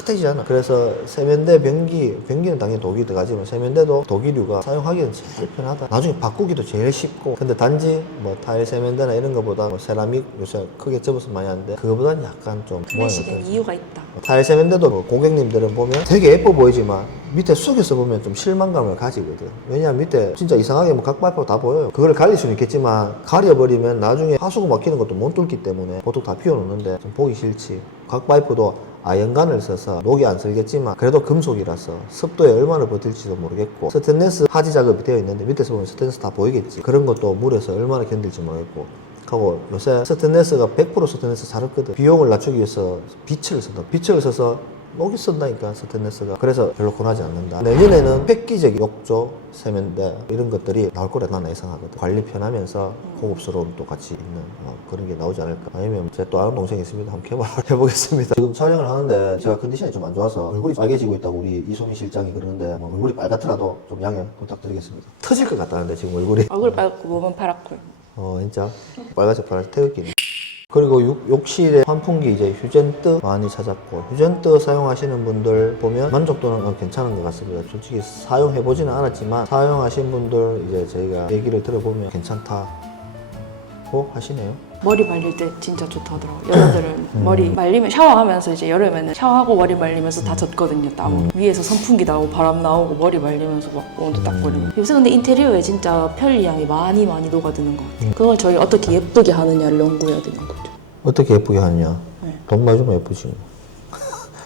깨끗해지잖아. 그래서 세면대 변기는 당연히 독이 들어가지만 세면대도 독이류가 사용하기는 제일 편하다. 나중에 바꾸기도 제일 쉽고. 근데 단지 뭐 타일 세면대나 이런 거보다 뭐 세라믹 요새 크게 접어서 많이 하는데 그거보다는 약간 좀 클래식엔 이유가 있다. 타일 세면대도 뭐 고객님들은 보면 되게 예뻐 보이지만 밑에 속에서 보면 좀 실망감을 가지거든. 왜냐면 밑에 진짜 이상하게 뭐 각파이프가 다 보여요. 그걸 가릴 수는 있겠지만 가려버리면 나중에 하수구 막히는 것도 못 뚫기 때문에 보통 다 비워놓는데 좀 보기 싫지. 각파이프도 아연관을 써서 녹이 안 슬겠지만 그래도 금속이라서 습도에 얼마나 버틸지도 모르겠고 스테인리스 하지 작업이 되어 있는데 밑에서 보면 스테인리스 다 보이겠지. 그런 것도 물에서 얼마나 견딜지 모르겠고 하고 요새 스테인리스가 100% 스테인리스 잘 없거든. 비용을 낮추기 위해서 빛을 쓴다. 빛을 써서 녹이 쓴다니까 스테인리스가. 그래서 별로 권하지 않는다. 내년에는 획기적 욕조, 세면대 이런 것들이 나올 거라 나는 예상하거든. 관리 편하면서 고급스러움도 같이 있는 그런 게 나오지 않을까. 아니면 제 또 아는 동생이 있습니다. 한번 개발을 해보겠습니다. 지금 촬영을 하는데 제가 컨디션이 좀 안 좋아서 얼굴이 빨개지고 있다고 우리 이소민 실장이 그러는데 뭐 얼굴이 빨갛더라도 좀 양해 부탁드리겠습니다. 터질 것 같다는데 지금 얼굴이. 얼굴 빨갛고 몸은 파랗고요. 진짜 빨간색 태극기네. 그리고 욕실에 환풍기 이제 휴젠뜨 많이 찾았고 휴젠뜨 사용하시는 분들 보면 만족도는 괜찮은 것 같습니다. 솔직히 사용해보지는 않았지만 사용하신 분들 이제 저희가 얘기를 들어보면 괜찮다고 하시네요. 머리 말릴 때 진짜 좋다 하더라고요. 여자들은 머리 말리면 샤워하면서 이제 여름에는 샤워하고 머리 말리면서 다 젖거든요. 땀으로. 위에서 선풍기 나오고 바람 나오고 머리 말리면서 막 온도 딱 버리고. 요새 근데 인테리어에 진짜 편리함이 많이 녹아드는 것 같아요. 그걸 저희 어떻게 예쁘게 하느냐를 연구해야 되는 거죠. 어떻게 예쁘게 하느냐? 네. 돈 많이 주면 예쁘지 뭐.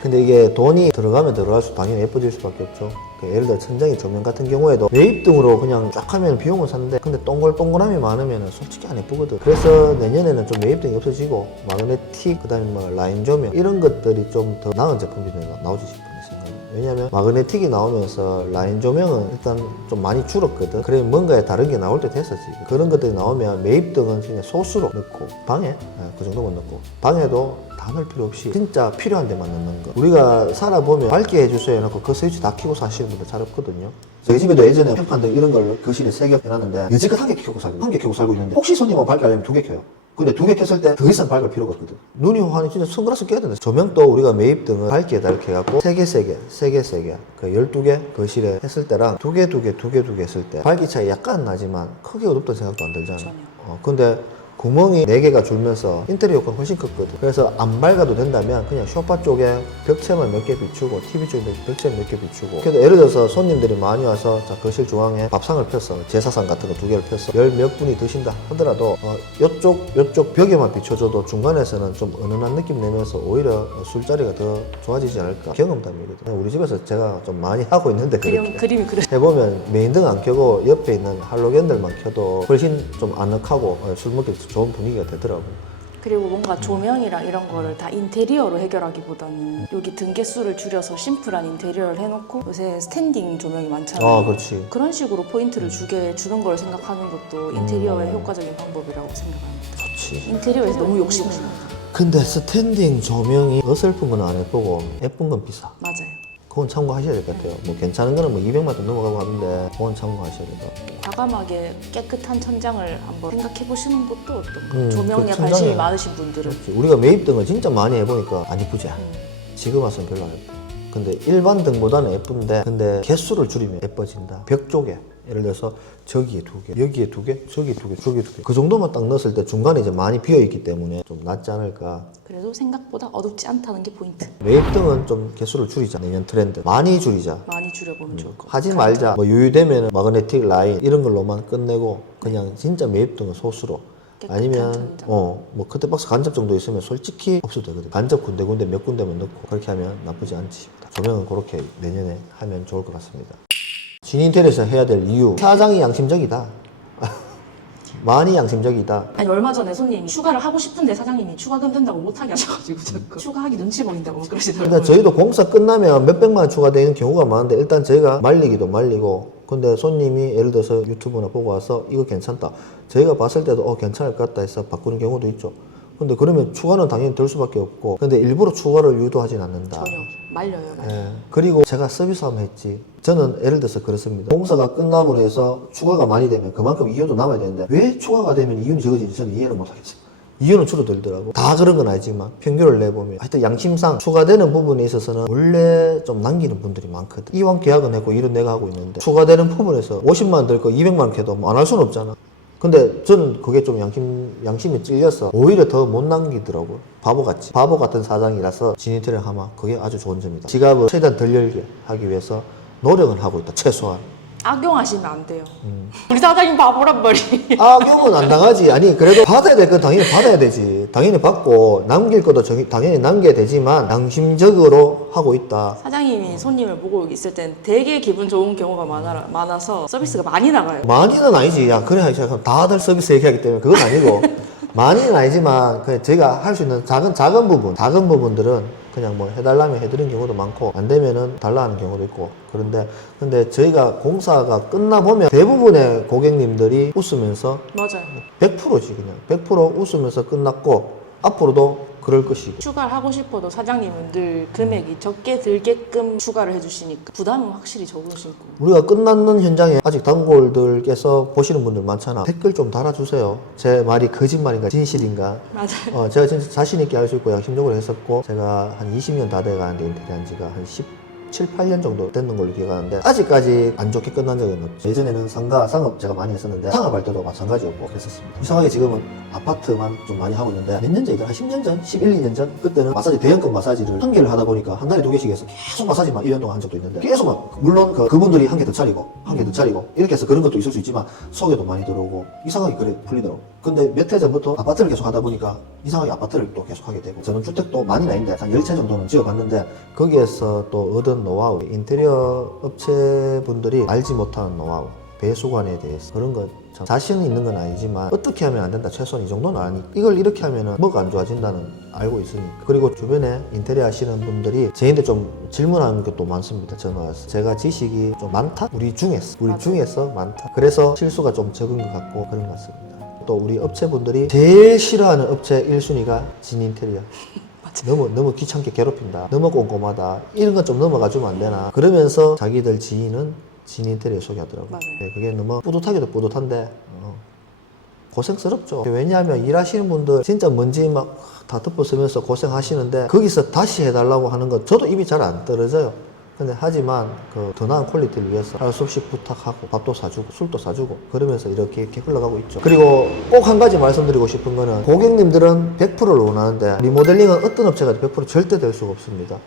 근데 이게 돈이 들어가면 들어갈수록 당연히 예뻐질 수밖에 없죠. 예를 들어 천장이 조명 같은 경우에도 매입등으로 그냥 쫙 하면 비용을 샀는데 근데 동글동글함이 많으면 솔직히 안 예쁘거든. 그래서 내년에는 좀 매입등이 없어지고 마그네틱 그다음에 뭐 라인 조명 이런 것들이 좀 더 나은 제품들이 나오지 싶은 생각이에요. 왜냐면 마그네틱이 나오면서 라인 조명은 일단 좀 많이 줄었거든. 그래 뭔가에 다른 게 나올 때 됐었지. 그런 것들이 나오면 매입등은 그냥 소수로 넣고 방에 그 정도만 넣고 방에도 다 넣을 필요 없이 진짜 필요한 데만 넣는 거. 우리가 살아보면 밝게 해주세요 해놓고 그 스위치 다 켜고 사시는 분들 잘 없거든요. 저희 집에도 예전에 평판등 이런 걸 거실에 3개 해놨는데 여지껏 1개 켜고 살고 1개 켜고 살고 있는데 혹시 손님은 밝게 하려면 2개 켜요. 근데 2개 켰을 때 더 이상 밝을 필요가 없거든. 눈이 환히 진짜 선글라스 껴야 된다. 조명도 우리가 매입등을 밝게 달게 해갖고 3개 그 12개 거실에 했을 때랑 2개 했을 때 밝기 차이 약간 나지만 크게 어둡다는 생각도 안 들잖아. 전혀. 근데 구멍이 4개가 줄면서 인테리어 효과가 훨씬 컸거든. 그래서 안 밝아도 된다면 그냥 소파 쪽에 벽체만 몇 개 비추고 TV 쪽에 벽체 몇 개 비추고. 그래도 예를 들어서 손님들이 많이 와서 자 거실 중앙에 밥상을 폈어. 제사상 같은 거 2개를 폈어. 열 몇 분이 드신다 하더라도 요쪽 벽에만 비춰줘도 중간에서는 좀 은은한 느낌 내면서 오히려 술자리가 더 좋아지지 않을까. 경험담이거든. 우리 집에서 제가 좀 많이 하고 있는데 그림이 그래. 해보면 메인등 안 켜고 옆에 있는 할로겐들만 켜도 훨씬 좀 아늑하고 술 먹기 좋은 분위기가 되더라고. 그리고 뭔가 조명이랑 이런 거를 다 인테리어로 해결하기보다는 여기 등 개수를 줄여서 심플한 인테리어를 해놓고 요새 스탠딩 조명이 많잖아요. 그렇지. 그런 식으로 포인트를 주는 걸 생각하는 것도 인테리어의 효과적인 방법이라고 생각합니다. 좋지. 인테리어에서 너무 욕심내요. 근데 스탠딩 조명이 어설픈 건 안 예쁘고 예쁜 건 비싸. 맞아요. 그건 참고하셔야 될 것 같아요. 뭐 괜찮은 거는 뭐 200만 원 넘어가고 하는데 그건 참고하셔야 될 것 같아요. 과감하게 깨끗한 천장을 한번 생각해 보시는 것도 어떤가. 조명에 그 관심이 천장에- 많으신 분들은 우리가 매입등을 진짜 많이 해보니까 안 예쁘지. 지금 와서는 별로 안 예뻐. 근데 일반 등보다는 예쁜데 근데 개수를 줄이면 예뻐진다. 벽 쪽에 예를 들어서 저기에 2개, 여기에 2개, 저기에 2개, 저기에 2개 그 정도만 딱 넣었을 때 중간에 이제 많이 비어있기 때문에 좀 낫지 않을까. 그래도 생각보다 어둡지 않다는 게 포인트. 매입등은 좀 개수를 줄이자. 내년 트렌드 많이 줄이자. 많이 줄여보면 좋을 것 같아요. 하지 말자. 뭐 유유되면 마그네틱 라인 이런 걸로만 끝내고 그냥 진짜 매입등은 소수로. 깨끗한 아니면 천장. 뭐 커튼박스 간접 정도 있으면 솔직히 없어도 되거든. 간접 군데군데 몇 군데만 넣고 그렇게 하면 나쁘지 않지 싶다. 조명은 그렇게 내년에 하면 좋을 것 같습니다. 진인테리어에서 해야 될 이유. 사장이 양심적이다. 많이 양심적이다. 아니 얼마 전에 손님이 추가를 하고 싶은데 사장님이 추가금 든다고 못하게 하셔가지고 자꾸 추가하기 눈치 보인다고 그러시더라고요. 일단 저희도 공사 끝나면 몇백만 원 추가되는 경우가 많은데 일단 저희가 말리기도 말리고 근데 손님이 예를 들어서 유튜브나 보고 와서 이거 괜찮다. 저희가 봤을 때도 괜찮을 것 같다 해서 바꾸는 경우도 있죠. 근데 그러면 추가는 당연히 될 수밖에 없고 근데 일부러 추가를 유도하진 않는다. 전혀 말려요. 예. 그리고 제가 서비스 한번 했지. 저는 예를 들어서 그렇습니다. 공사가 끝나고 해서 추가가 많이 되면 그만큼 이윤도 남아야 되는데 왜 추가가 되면 이윤이 적어지는지 저는 이해를 못 하겠어요. 이윤은 줄어들더라고. 다 그런 건 아니지만 평균을 내보면 하여튼 양심상 추가되는 부분에 있어서는 원래 좀 남기는 분들이 많거든. 이왕 계약은 했고 일은 내가 하고 있는데 추가되는 부분에서 50만 원 들 거 200만 원 해도 안 할 수는 없잖아. 근데 저는 그게 좀 양심이 찔려서 오히려 더 못 남기더라고요. 바보같이. 바보 같은 사장이라서 지니트를 하면 그게 아주 좋은 점이다. 지갑을 최대한 덜 열게 하기 위해서 노력은 하고 있다. 최소한. 악용하시면 안 돼요. 우리 사장님 바보란 말이에요. 악용은 안 당하지. 아니 그래도 받아야 될 건 당연히 받아야 되지. 당연히 받고 남길 것도 당연히 남겨야 되지만 양심적으로 하고 있다. 사장님이 손님을 보고 있을 땐 되게 기분 좋은 경우가 많아서 서비스가 많이 나가요. 많이는 아니지. 야 그래 그럼 다들 서비스 얘기하기 때문에 그건 아니고 많이는 아니지만 그냥 제가 할 수 있는 작은 부분들은 그냥 뭐 해달라면 해드린 경우도 많고 안 되면은 달라 하는 경우도 있고. 근데 저희가 공사가 끝나보면 대부분의 고객님들이 웃으면서 맞아요. 100%지 그냥 100% 웃으면서 끝났고 앞으로도 그럴 것이고. 추가를 하고 싶어도 사장님은 늘 금액이 적게 들게끔 추가를 해주시니까 부담은 확실히 적으실 거고. 우리가 끝났는 현장에 아직 단골들께서 보시는 분들 많잖아. 댓글 좀 달아주세요. 제 말이 거짓말인가 진실인가. 맞아요. 제가 진짜 자신 있게 할 수 있고 양심적으로 했었고 제가 한 20년 다 돼가는데 인테리어 한 지가 한 17, 8년 정도 됐는 걸로 기억하는데 아직까지 안 좋게 끝난 적은 없죠. 예전에는 상업 제가 많이 했었는데 상업할 때도 마찬가지였고 그랬었습니다. 이상하게 지금은 아파트만 좀 많이 하고 있는데 몇 년 전이더라? 한 10년 전? 11, 2년 전? 그때는 마사지 대형급 마사지를 한 개를 하다 보니까 한 달에 2개씩 해서 계속 마사지만 1년 동안 한 적도 있는데 계속 막 물론 그분들이 한 개 더 차리고 한 개 더 차리고 이렇게 해서 그런 것도 있을 수 있지만 소개도 많이 들어오고 이상하게 그래 풀리더라고. 근데 몇 해 전부터 아파트를 계속 하다 보니까 이상하게 아파트를 또 계속 하게 되고 저는 주택도 많이는 아닌데 한 10채 정도는 지어봤는데 거기에서 또 얻은 노하우 인테리어 업체분들이 알지 못하는 노하우 배수관에 대해서 그런 거 참 자신 있는 건 아니지만 어떻게 하면 안 된다 최소한 이 정도는 아니 이걸 이렇게 하면은 뭐가 안 좋아진다는 알고 있으니까. 그리고 주변에 인테리어 하시는 분들이 저희한테 좀 질문하는 것도 많습니다. 전화 와서 제가 지식이 좀 많다? 우리 중에서 많다. 그래서 실수가 좀 적은 것 같고 그런 것 같습니다. 또 우리 업체분들이 제일 싫어하는 업체 1순위가 진인테리어. 너무 귀찮게 괴롭힌다. 너무 꼼꼼하다. 이런 건 좀 넘어가 주면 안 되나. 그러면서 자기들 지인은 진인테리어 소개하더라고요. 맞아요. 네, 그게 너무 뿌듯하기도 뿌듯한데 고생스럽죠. 왜냐하면 일하시는 분들 진짜 먼지 막 다 덮어쓰면서 고생하시는데 거기서 다시 해달라고 하는 건 저도 입이 잘 안 떨어져요. 근데 하지만 그 더 나은 퀄리티를 위해서 할 수 없이 부탁하고 밥도 사주고 술도 사주고 그러면서 이렇게 흘러가고 있죠. 그리고 꼭 한 가지 말씀드리고 싶은 거는 고객님들은 100%를 원하는데 리모델링은 어떤 업체가 100% 절대 될 수가 없습니다.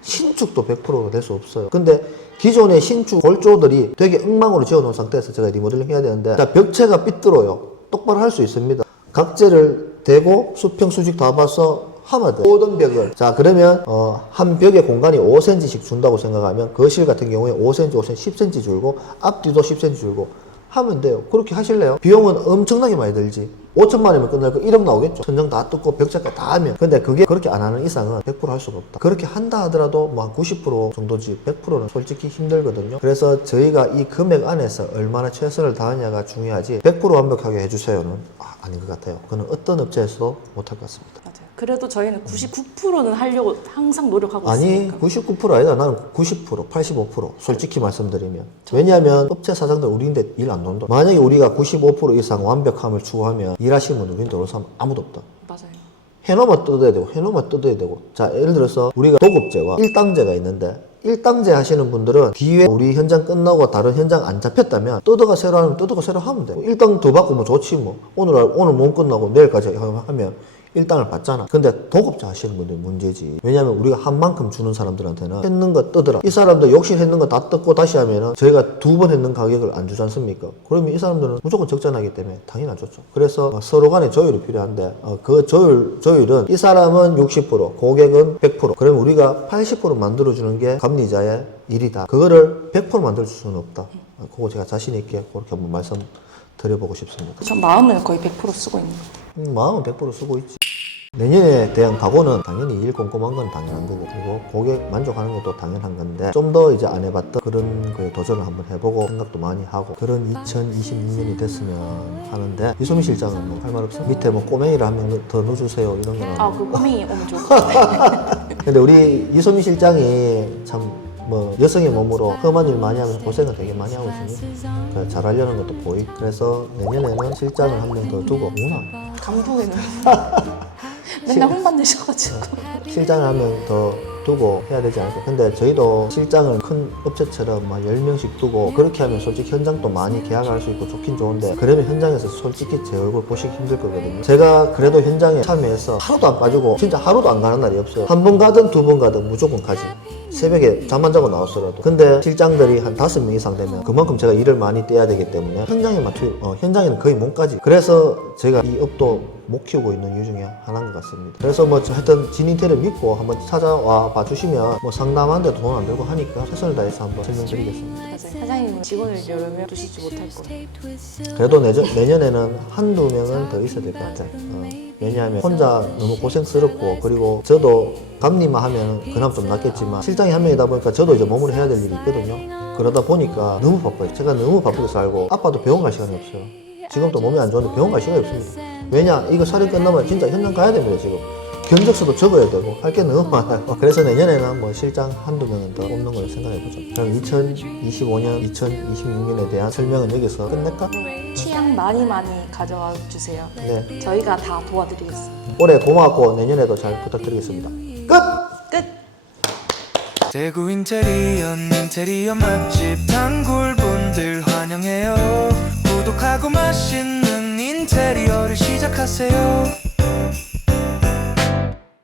신축도 100%가 될 수 없어요. 근데 기존의 신축 골조들이 되게 엉망으로 지어놓은 상태에서 제가 리모델링 해야 되는데 벽체가 삐뚤어요. 똑바로 할 수 있습니다. 각재를 대고 수평 수직 다 봐서 하면 돼. 모든 벽을. 자, 그러면 한 벽의 공간이 5cm씩 준다고 생각하면 거실 같은 경우에 5cm, 5cm, 10cm 줄고 앞뒤도 10cm 줄고 하면 돼요. 그렇게 하실래요? 비용은 엄청나게 많이 들지. 5천만 원이면 끝날 거 1억 나오겠죠. 천장 다 뜯고 벽체까지 다 하면. 근데 그게 그렇게 안 하는 이상은 100% 할 수가 없다. 그렇게 한다 하더라도 뭐 한 90% 정도지 100%는 솔직히 힘들거든요. 그래서 저희가 이 금액 안에서 얼마나 최선을 다하냐가 중요하지 100% 완벽하게 해주세요는 아닌 것 같아요. 그건 어떤 업체에서도 못할 것 같습니다. 맞아요. 그래도 저희는 99%는 하려고 항상 노력하고 아니 있으니까. 99% 아니다. 나는 90% 85% 솔직히 말씀드리면 왜냐하면 업체 사장들 우리인데 일 안 논다. 만약에 우리가 95% 이상 완벽함을 추구하면 일하시는 분들 우리한테 오는 사람 아무도 없다. 맞아요. 해놓으면 뜯어야 되고 자 예를 들어서 우리가 도급제와 1당제가 있는데 1당제 하시는 분들은 뒤에 우리 현장 끝나고 다른 현장 안 잡혔다면 뜯어가 새로 하면 뜯어가 새로 하면 돼. 1당 더 받고 좋지 뭐. 오늘 몸 끝나고 내일까지 하면 1당을 받잖아. 근데 도급자 하시는 분들이 문제지. 왜냐면 우리가 한 만큼 주는 사람들한테는 했는 거 뜯으라. 이 사람들 욕실 했는 거 다 뜯고 다시 하면은 저희가 2번 했는 가격을 안 주지 않습니까? 그러면 이 사람들은 무조건 적자나기 때문에 당연히 안 좋죠. 그래서 서로 간에 조율이 필요한데 그 조율은 이 사람은 60% 고객은 100% 그러면 우리가 80% 만들어주는 게 감리자의 일이다. 그거를 100% 만들 수는 없다. 그거 제가 자신 있게 그렇게 한번 말씀 드려보고 싶습니다. 전 마음은 거의 100% 쓰고 있는 것 같아요. 마음은 100% 쓰고 있지. 내년에 대한 각오는 당연히 일 꼼꼼한 건 당연한 거고 그리고 고객 만족하는 것도 당연한 건데 좀 더 이제 안 해봤던 그런 거에 도전을 한번 해보고 생각도 많이 하고 그런 2026년이 됐으면 하는데 이소미 실장은 뭐 할 말 없어? 밑에 뭐 꼬맹이를 한 명 더 넣어주세요 이런 거는 그 꼬맹이 오면 좋을 것 같아요. 근데 우리 이소미 실장이 참 뭐 여성의 몸으로 험한 일 많이 하면서 고생을 되게 많이 하고 있습니다. 그러니까 잘하려는 것도 보이고. 그래서 내년에는 실장을 한 명 더 두고 오나 감동이네. 맨날 혼만 내셔가지고. 실장을 한 명 더 두고 해야 되지 않을까. 근데 저희도 실장을 큰 업체처럼 막 10명씩 두고 그렇게 하면 솔직히 현장도 많이 계약할 수 있고 좋긴 좋은데, 그러면 현장에서 솔직히 제 얼굴 보시기 힘들 거거든요. 제가 그래도 현장에 참여해서 하루도 안 빠지고 진짜 하루도 안 가는 날이 없어요. 한 번 가든 두 번 가든 무조건 가지. 새벽에 잠 안 자고 나왔더라도. 근데 실장들이 한 5명 이상 되면 그만큼 제가 일을 많이 떼야 되기 때문에 현장에 현장에는 거의 몸까지. 그래서 제가 이 업도 못 키우고 있는 이유 중에 하나인 것 같습니다. 그래서 뭐 하여튼 진인테를 믿고 한번 찾아와 봐주시면 뭐 상담하는데도 돈 안 들고 하니까 최선을 다해서 한번 설명드리겠습니다. 맞아요. 사장님은 직원을 여러 명 두시지 못할 거예요. 그래도 내년에는 한두 명은 더 있어야 될 것 같아요. 왜냐하면 혼자 너무 고생스럽고, 그리고 저도 감리만 하면 그나마 좀 낫겠지만 실장이 한 명이다 보니까 저도 이제 몸으로 해야 될 일이 있거든요. 그러다 보니까 너무 바빠요. 제가 너무 바쁘게 살고 아빠도 병원 갈 시간이 없어요. 지금도 몸이 안 좋은데 병원 갈 시간이 없습니다. 왜냐? 이거 촬영 끝나면 진짜 현장 가야 됩니다. 지금 견적서도 적어야 되고 할 게 너무 많아요. 그래서 내년에는 뭐 실장 한두 명은 더 뽑는 걸 생각해보죠. 그럼 2025년, 2026년에 대한 설명은 여기서 끝낼까? 취향 많이 가져와 주세요. 네. 저희가 다 도와드리겠습니다. 올해 고맙고 내년에도 잘 부탁드리겠습니다. 끝! 끝! 대구 인테리어 맛집 단골분들 환영해요. 구독하고 맛있는 인테리어를 시작하세요.